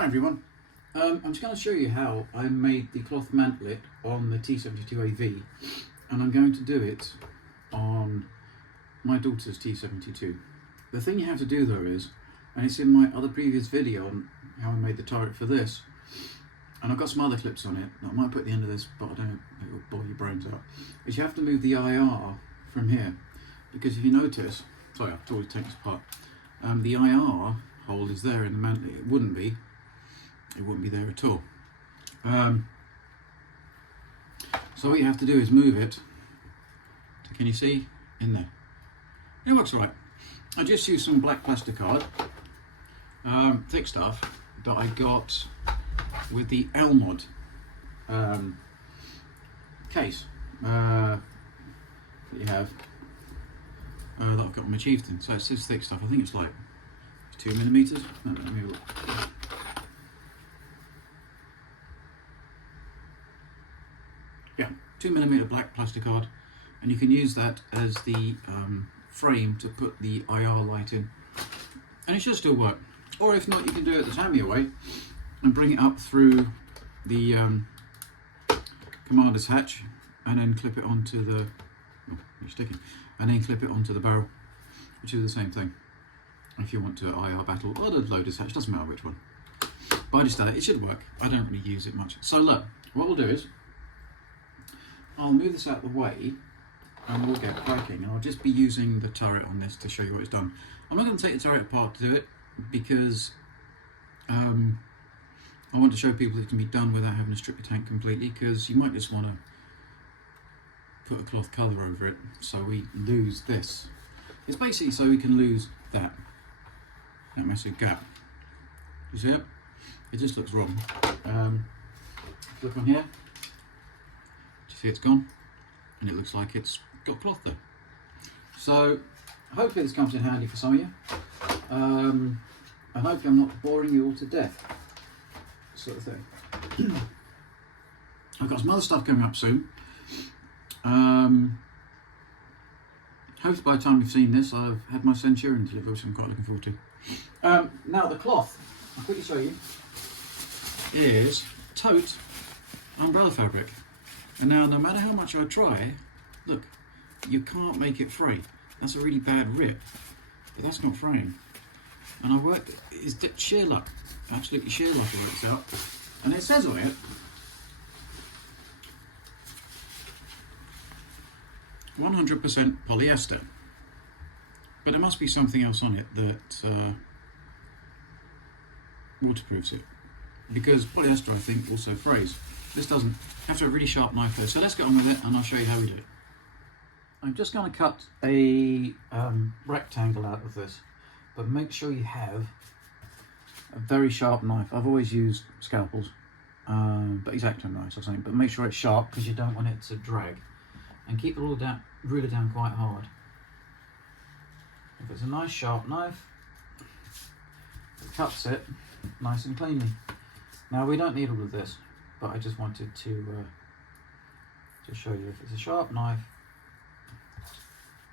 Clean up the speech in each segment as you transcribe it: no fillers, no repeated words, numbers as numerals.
Hi everyone, I'm just going to show you how I made the cloth mantlet on the T-72 AV, and I'm going to do it on my daughter's T-72. The thing you have to do though is, and it's in my other previous video on how I made the turret for this, and I've got some other clips on it that I might put at the end of this, but I don't know, it will blow your brains out, is you have to move the IR from here, because if you notice, sorry I've totally taken this apart, the IR hole is there in the mantlet. It wouldn't be there at all. So what you have to do is move it to, can you see, in there. It looks right. I just used some black plastic card, thick stuff that I got with the Elmod case that you have that I've got on my chieftain. So it's this thick stuff. I think it's like 2mm. No, let me have a look. Yeah, 2mm black plastic card, and you can use that as the frame to put the IR light in, and it should still work. Or if not, you can do it the Tamiya way and bring it up through the commander's hatch, and then clip it onto the and then clip it onto the barrel, which is the same thing. If you want to IR battle or the loader's hatch, doesn't matter which one. But I just did it. It should work. I don't really use it much. So look, what we'll do is I'll move this out of the way and we'll get cracking. And I'll just be using the turret on this to show you what it's done. I'm not going to take the turret apart to do it because I want to show people it can be done without having to strip the tank completely, because you might just want to put a cloth cover over it so we lose this. It's basically so we can lose that massive gap. You see it? It just looks wrong. Look on here. See, it's gone, and it looks like it's got cloth there. So hopefully this comes in handy for some of you, and hopefully I'm not boring you all to death, sort of thing. I've got some other stuff coming up soon. Hopefully by the time you've seen this I've had my Centurion delivered, which I'm quite looking forward to. Now the cloth, I'll quickly show you, is tote umbrella fabric. And now, no matter how much I try, look, you can't make it fray. That's a really bad rip, but that's not fraying. And I worked, it's sheer luck, absolutely sheer luck it works out. And it says on it, 100% polyester. But there must be something else on it that waterproofs it. Because polyester, I think, also frays. This doesn't. Have to have a really sharp knife though. So let's get on with it and I'll show you how we do it. I'm just going to cut a rectangle out of this, but make sure you have a very sharp knife. I've always used scalpels, but X-Acto knives or something, but make sure it's sharp because you don't want it to drag. And keep the ruler down quite hard. If it's a nice sharp knife, it cuts it nice and cleanly. Now we don't need all of this, but I just wanted to show you if it's a sharp knife.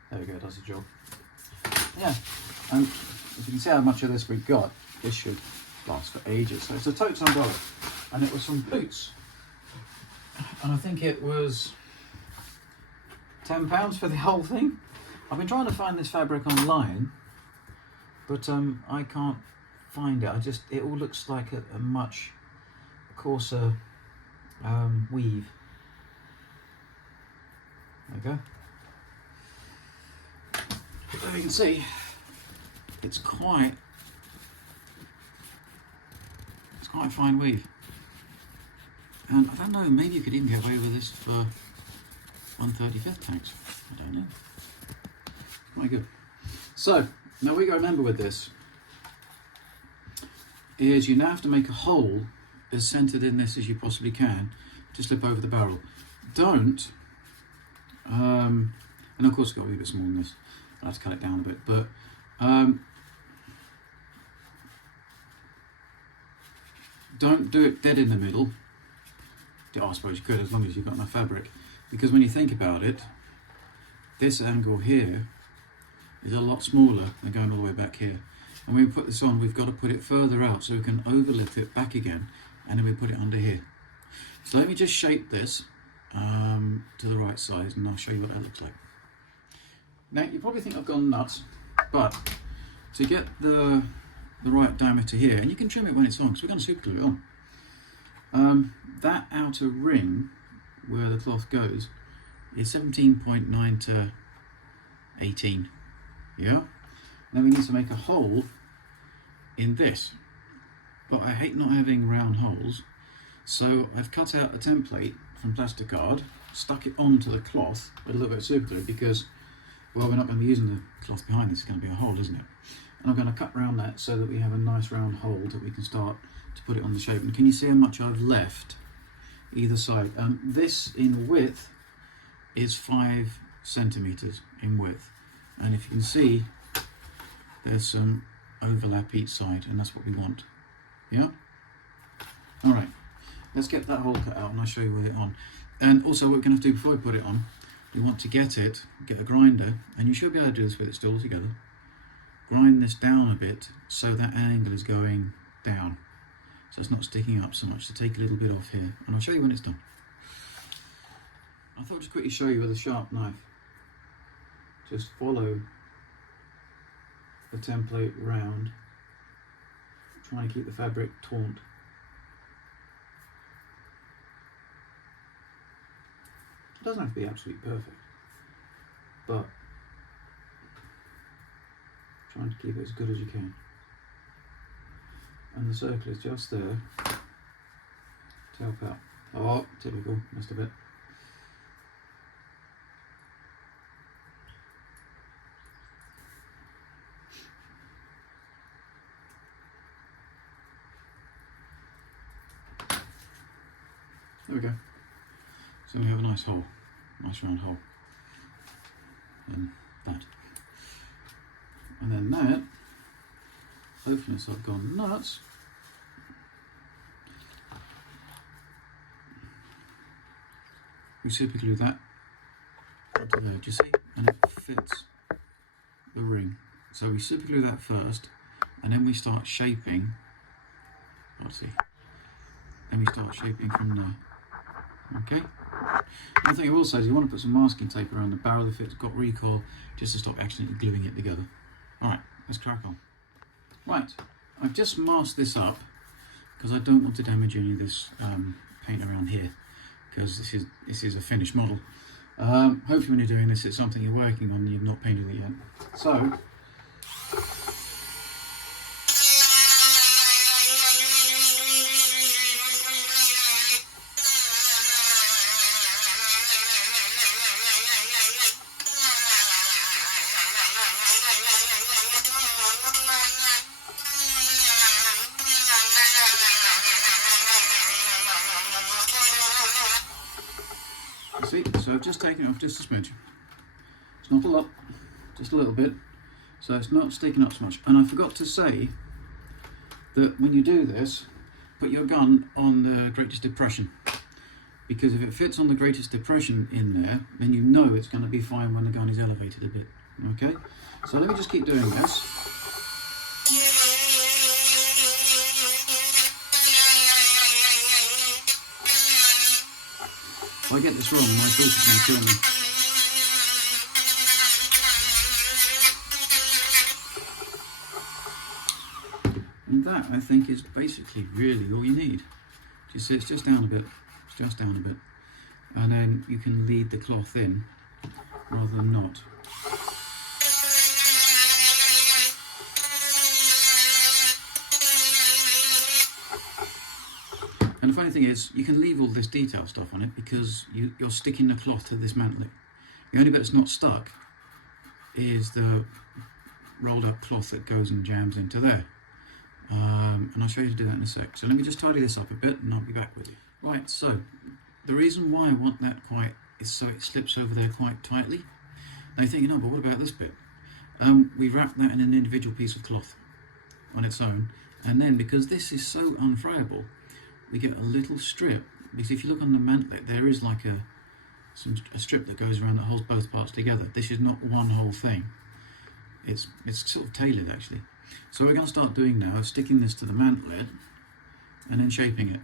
There we go, does the job. Yeah, and if you can see how much of this we've got, this should last for ages. So it's a tote umbrella, and it was from Boots, and I think it was £10 for the whole thing. I've been trying to find this fabric online, but I can't find it. It all looks like a much coarser weave. There we go. But there you can see it's quite a fine weave, and I don't know, maybe you could even get away with this for 1/35 tanks. I don't know. Quite good. So now what you got to remember with this is you now have to make a hole as centered in this as you possibly can to slip over the barrel. Don't, and of course it's got to be a bit smaller than this. I'll have to cut it down a bit, but don't do it dead in the middle. I suppose you could, as long as you've got enough fabric, because when you think about it, this angle here is a lot smaller than going all the way back here. And when we put this on, we've got to put it further out so we can overlift it back again, and then we put it under here. So let me just shape this to the right size, and I'll show you what that looks like. Now, you probably think I've gone nuts, but to get the right diameter here, and you can trim it when it's on, because we're going to super glue it on. That outer ring where the cloth goes is 17.9 to 18. Yeah. Then we need to make a hole in this, but I hate not having round holes, so I've cut out a template from plastic card, stuck it onto the cloth with a little bit of super glue, because, well, we're not going to be using the cloth behind this, it's going to be a hole, isn't it? And I'm going to cut around that so that we have a nice round hole that we can start to put it on the shape. And can you see how much I've left either side? This in width is 5 centimeters in width, and if you can see, there's some overlap each side, and that's what we want. Yeah. All right, let's get that hole cut out, and I'll show you with it on. And also, what we're going to have to do before we put it on, we want to get a grinder, and you should be able to do this with it still together. Grind this down a bit so that angle is going down, so it's not sticking up so much. So take a little bit off here, and I'll show you when it's done. I thought I'd just quickly show you with a sharp knife. Just follow the template round, trying to keep the fabric taut. It doesn't have to be absolutely perfect, but trying to keep it as good as you can. And the circle is just there to help out. Oh, typical, missed a bit. There we go. So we have a nice hole, nice round hole. And that. And then that, hopefully I've gone nuts. We super glue that onto there, do you see? And it fits the ring. So we super glue that first, and then we start shaping. Let's see. Then we start shaping from there. Okay. One thing I will say is you want to put some masking tape around the barrel if it's got recoil, just to stop accidentally gluing it together. Alright, let's crack on. Right, I've just masked this up because I don't want to damage any of this paint around here, because this is a finished model. Hopefully when you're doing this, it's something you're working on and you've not painted it yet. So, see, so I've just taken it off just a smidge. It's not a lot, just a little bit, so it's not sticking up so much. And I forgot to say that when you do this, put your gun on the greatest depression, because if it fits on the greatest depression in there, then you know it's going to be fine when the gun is elevated a bit. Okay, so let me just keep doing this. If I get this wrong, my daughter's going to kill me. And that, I think, is basically really all you need. You see, it's just down a bit, it's just down a bit. And then you can lead the cloth in rather than not. And the funny thing is, you can leave all this detail stuff on it because you're sticking the cloth to this mantlet. The only bit that's not stuck is the rolled up cloth that goes and jams into there. And I'll show you to do that in a sec. So let me just tidy this up a bit and I'll be back with you. Right, so the reason why I want that quite is so it slips over there quite tightly. Now you're thinking, oh, but what about this bit? We wrap that in an individual piece of cloth on its own, and then because this is so unfriable, we give it a little strip, because if you look on the mantlet, there is like a strip that goes around that holds both parts together. This is not one whole thing. It's sort of tailored actually. So we're going to start doing now, sticking this to the mantlet and then shaping it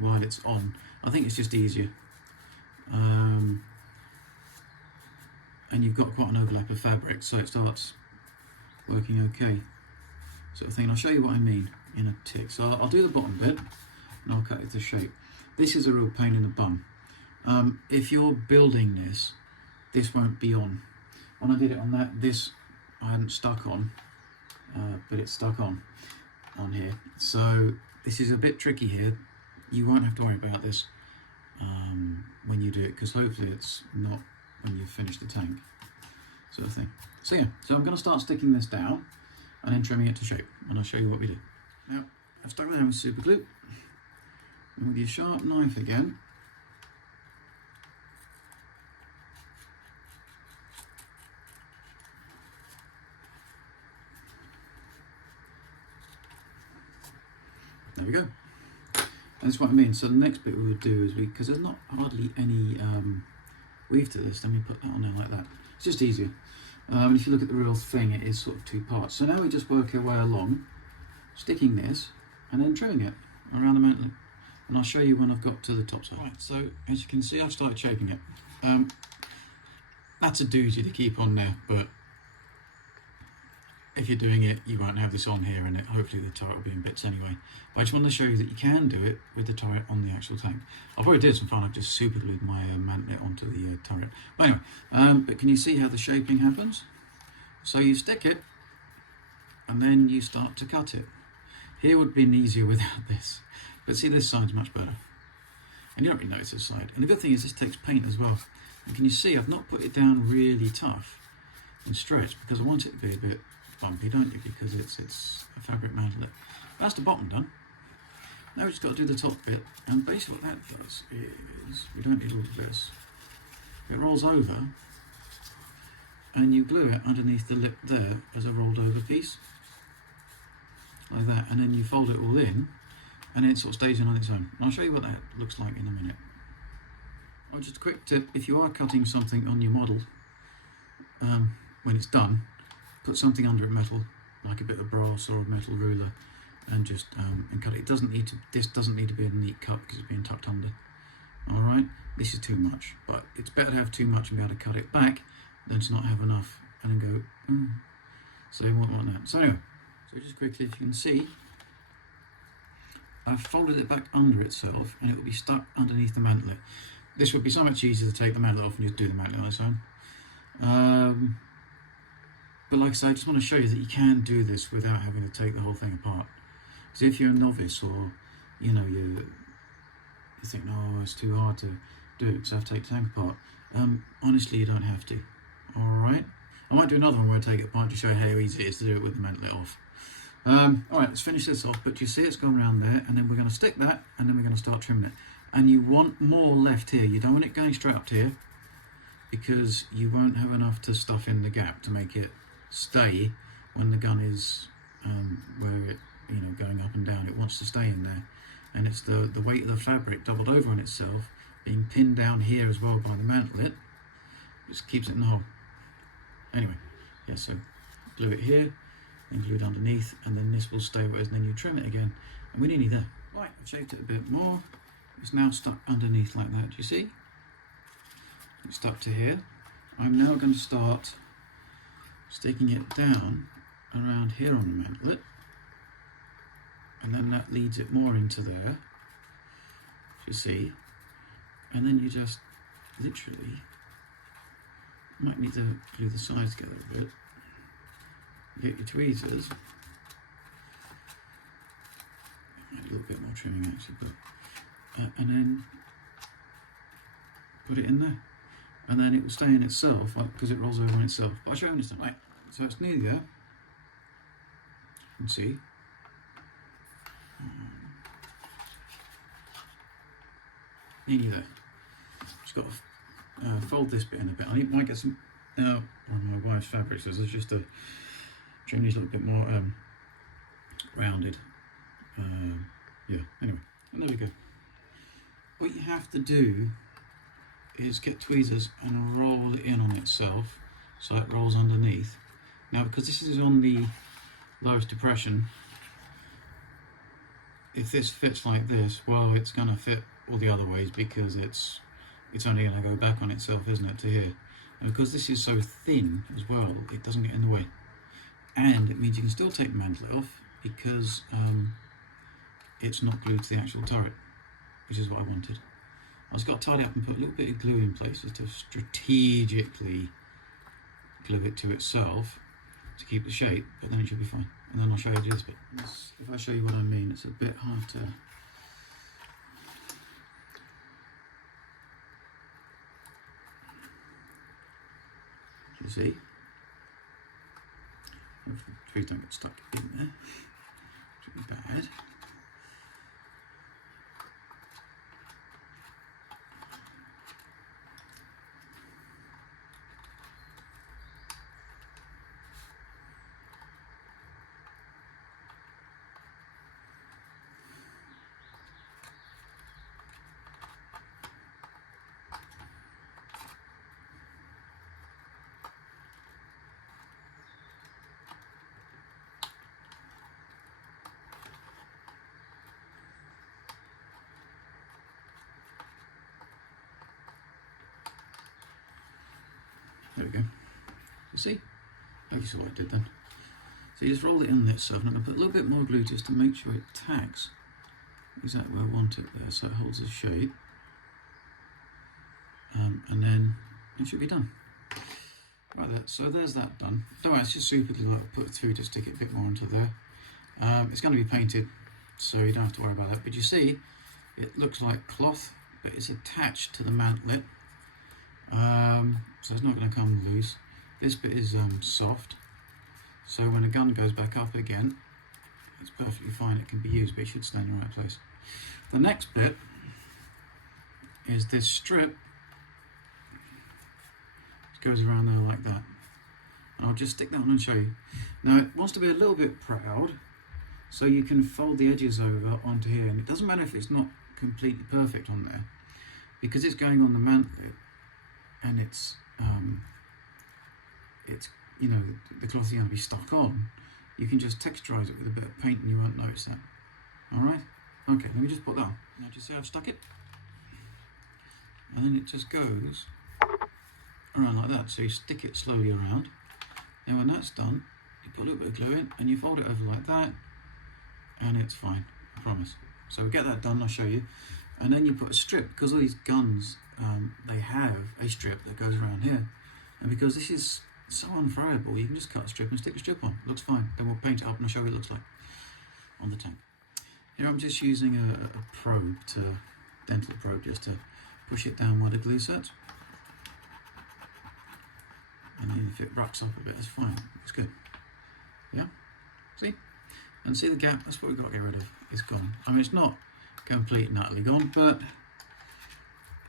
while it's on. I think it's just easier. And you've got quite an overlap of fabric, so it starts working okay, sort of thing. And I'll show you what I mean in a tick. So I'll do the bottom bit and I'll cut it to shape. This is a real pain in the bum. If you're building this won't be on. When I did it on that, this I hadn't stuck on, but it's stuck on here. So this is a bit tricky here. You won't have to worry about this when you do it, because hopefully it's not when you've finished the tank, sort of thing. So yeah, so I'm going to start sticking this down and then trimming it to shape, and I'll show you what we do. Now, I've stuck that down with super glue, and with your sharp knife again, there we go. And that's what I mean. So the next bit we would do is because there's not hardly any weave to this, then we put that on there like that. It's just easier. If you look at the real thing, it is sort of two parts. So now we just work our way along, sticking this and then trimming it around the mantlet. And I'll show you when I've got to the top side. Right, so as you can see, I've started shaping it. That's a doozy to keep on there, but if you're doing it, you won't have this on here, and hopefully the turret will be in bits anyway. But I just wanted to show you that you can do it with the turret on the actual tank. I'll probably do some fun. I've just super glued my mantlet onto the turret. But anyway, but can you see how the shaping happens? So you stick it, and then you start to cut it. Here would have been easier without this, but see, this side's much better. And you don't really notice this side. And the good thing is this takes paint as well. And can you see I've not put it down really tough and stretched, because I want it to be a bit bumpy, don't you? Because it's a fabric mantlet. That's the bottom done. Now we've just got to do the top bit, and basically what that does is, we don't need all of this. It rolls over, and you glue it underneath the lip there as a rolled over piece, like that, and then you fold it all in, and it sort of stays in on its own. And I'll show you what that looks like in a minute. Oh, just a quick tip: if you are cutting something on your model, when it's done, put something under it, metal, like a bit of brass or a metal ruler, and just and cut it. It doesn't need to. This doesn't need to be a neat cut because it's being tucked under. All right, this is too much, but it's better to have too much and be able to cut it back than to not have enough and then go. So you won't want that. So anyway, so just quickly, if you can see, I've folded it back under itself, and it will be stuck underneath the mantlet. This would be so much easier to take the mantlet off and just do the mantlet on its own. But like I say, I just want to show you that you can do this without having to take the whole thing apart. Because if you're a novice, or you think, no, it's too hard to do it because I have to take the tank apart. Honestly, you don't have to. All right. I might do another one where I take it apart to show you how easy it is to do it with the mantlet off. All right, let's finish this off. But you see, it's gone around there, and then we're going to stick that, and then we're going to start trimming it. And you want more left here. You don't want it going straight up to here, because you won't have enough to stuff in the gap to make it stay when the gun is where it going up and down. It wants to stay in there, and it's the weight of the fabric doubled over on itself being pinned down here as well by the mantlet, which keeps it in the hole. Anyway, yeah, so glue it here and glue it underneath, and then this will stay where it is, and then you trim it again, and we're nearly there. Right, I've shaped it a bit more. It's now stuck underneath like that. Do you see? It's stuck to here. I'm now going to start sticking it down around here on the mantlet, and then that leads it more into there, you see, and then you just literally might need to glue the sides together a bit, get your tweezers, a little bit more trimming actually, but and then put it in there. And then it will stay in itself, because it rolls over on itself. But I'll show you this time. Right, so it's nearly there. You can see. Nearly there. Just got to fold this bit in a bit. I might get some on my wife's fabric scissors just to trim these a little bit more rounded. Yeah, anyway, and there we go. What you have to do is get tweezers and roll it in on itself so it rolls underneath. Now, because this is on the lowest depression, if this fits like this, well, it's going to fit all the other ways because it's only going to go back on itself, isn't it, to here. And because this is so thin as well, it doesn't get in the way. And it means you can still take the mantlet off because it's not glued to the actual turret, which is what I wanted. I just got to tidy up and put a little bit of glue in place just to strategically glue it to itself to keep the shape, but then it should be fine. And then I'll show you this bit. If I show you what I mean, it's a bit hard to... You see? Please don't get stuck in there. Which would be bad. There we go. You see? Oh, you saw what I did then. So you just roll it in this stuff, and I'm going to put a little bit more glue just to make sure it tacks exactly where I want it there, so it holds the shape. And then it should be done. Right there, so there's that done. Don't worry, it's just super glue I put through to stick it a bit more onto there. It's going to be painted, so you don't have to worry about that. But you see, it looks like cloth, but it's attached to the mantlet. So it's not going to come loose. This bit is soft, so when the gun goes back up again, it's perfectly fine, it can be used, but it should stay in the right place. The next bit is this strip. It goes around there like that. And I'll just stick that on and show you. Now it wants to be a little bit proud, so you can fold the edges over onto here, and it doesn't matter if it's not completely perfect on there, because it's going on the mantlet. And it's you know, the cloth is going to be stuck on. You can just texturize it with a bit of paint and you won't notice that. Alright? Okay, let me just put that on. Now do you see I've stuck it? And then it just goes around like that. So you stick it slowly around. Then when that's done, you put a little bit of glue in and you fold it over like that, and it's fine, I promise. So we get that done, I'll show you. And then you put a strip, because all these guns, they have a strip that goes around here. And because this is so unfriable, you can just cut a strip and stick a strip on. Looks fine. Then we'll paint it up and I'll show you what it looks like on the tank. Here I'm just using a probe, dental probe, just to push it down where the glue sets. And then if it rocks up a bit, it's fine. It's good. Yeah? See? And see the gap? That's what we've got to get rid of. It's gone. I mean, it's not complete and utterly gone, but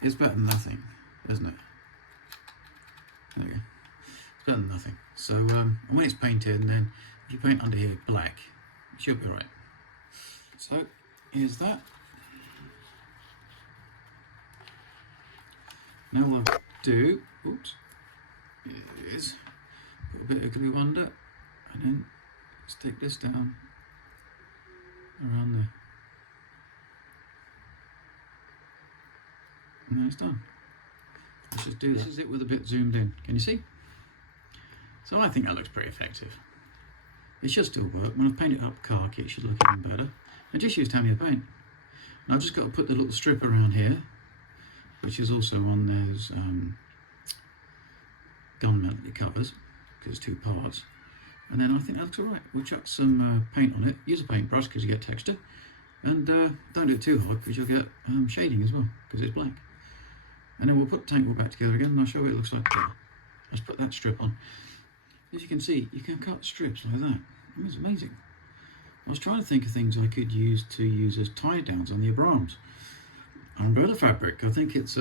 it's better than nothing, isn't it? There we go. It's better than nothing. So when it's painted, and then if you paint under here black, it should be right. So here's that. Now what I'll do, oops, here it is, put a bit of glue under, and then stick this down around there. And then it's done. Let's just do that. This is it with a bit zoomed in. Can you see? So I think that looks pretty effective. It should still work. When I've painted up khaki, it should look even better. I just used Tamiya paint. And I've just got to put the little strip around here, which is also on those gun mantlet covers, because it's two parts. And then I think that looks alright. We'll chuck some paint on it. Use a paintbrush because you get texture. And don't do it too hard because you'll get shading as well, because it's black. And then we'll put the tank all back together again and I'll show you what it looks like there. Let's put that strip on. As you can see, you can cut strips like that. I mean, it's amazing. I was trying to think of things I could use as tie downs on the upper arms. Umbrella fabric, I think it's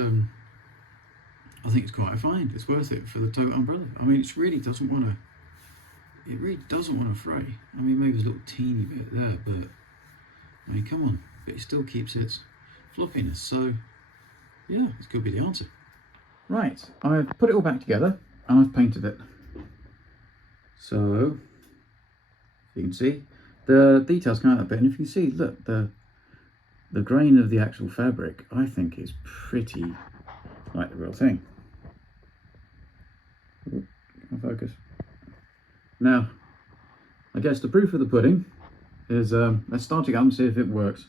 quite fine. It's worth it for the tote umbrella. I mean, it really doesn't want to fray. I mean, maybe there's a little teeny bit there, but I mean, come on. But it still keeps its floppiness, so yeah, this could be the answer. Right, I've put it all back together and I've painted it. So, You can see the details come out a bit, and if you see, look, the grain of the actual fabric, I think is pretty like the real thing. Ooh, focus. Now, I guess the proof of the pudding is, let's start it up and see if it works.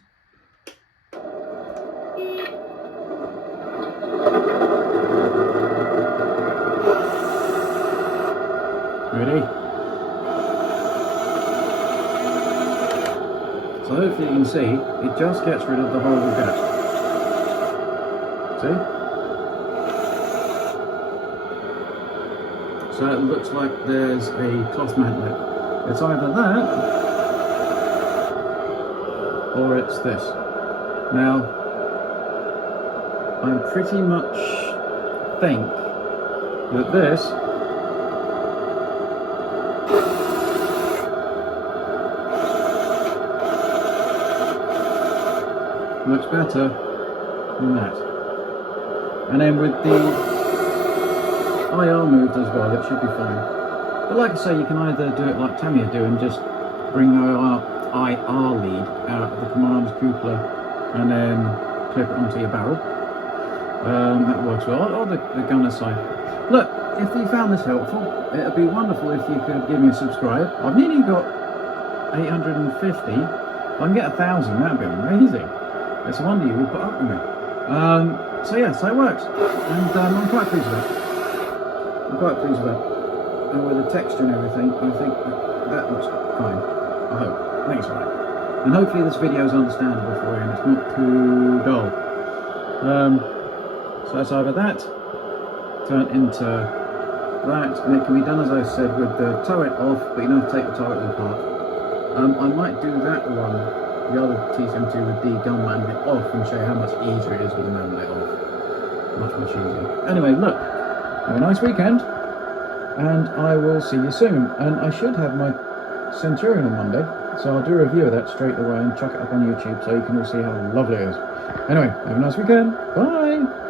Ready? So hopefully you can see, it just gets rid of the horrible gas. See? So it looks like there's a cloth mantlet. It's either that, or it's this. Now, I pretty much think that this looks better than that. And then with the IR moved as well, it should be fine. But like I say, you can either do it like Tamiya do and just bring the IR lead out of the commander's cupola and then clip it onto your barrel. That works well. Or the gunner side. Look, if you found this helpful, it would be wonderful if you could give me a subscribe. I've nearly got 850. If I can get 1,000, that would be amazing. It's a wonder you would put up with me. So yeah, so it works. And I'm quite pleased with that. I'm quite pleased with that. And with the texture and everything, I think that looks fine. I hope. I think it's alright. And hopefully this video is understandable for you and it's not too dull. So that's either that, turn into that, and it can be done as I said with the turret off, but you don't have to take the turret apart. I might do that one, the other T-72 with the gun mantlet off, and show you how much easier it is with the mantlet off. Much easier. Anyway, look, have a nice weekend, and I will see you soon. And I should have my Centurion on Monday, so I'll do a review of that straight away and chuck it up on YouTube so you can all see how lovely it is. Anyway, have a nice weekend. Bye!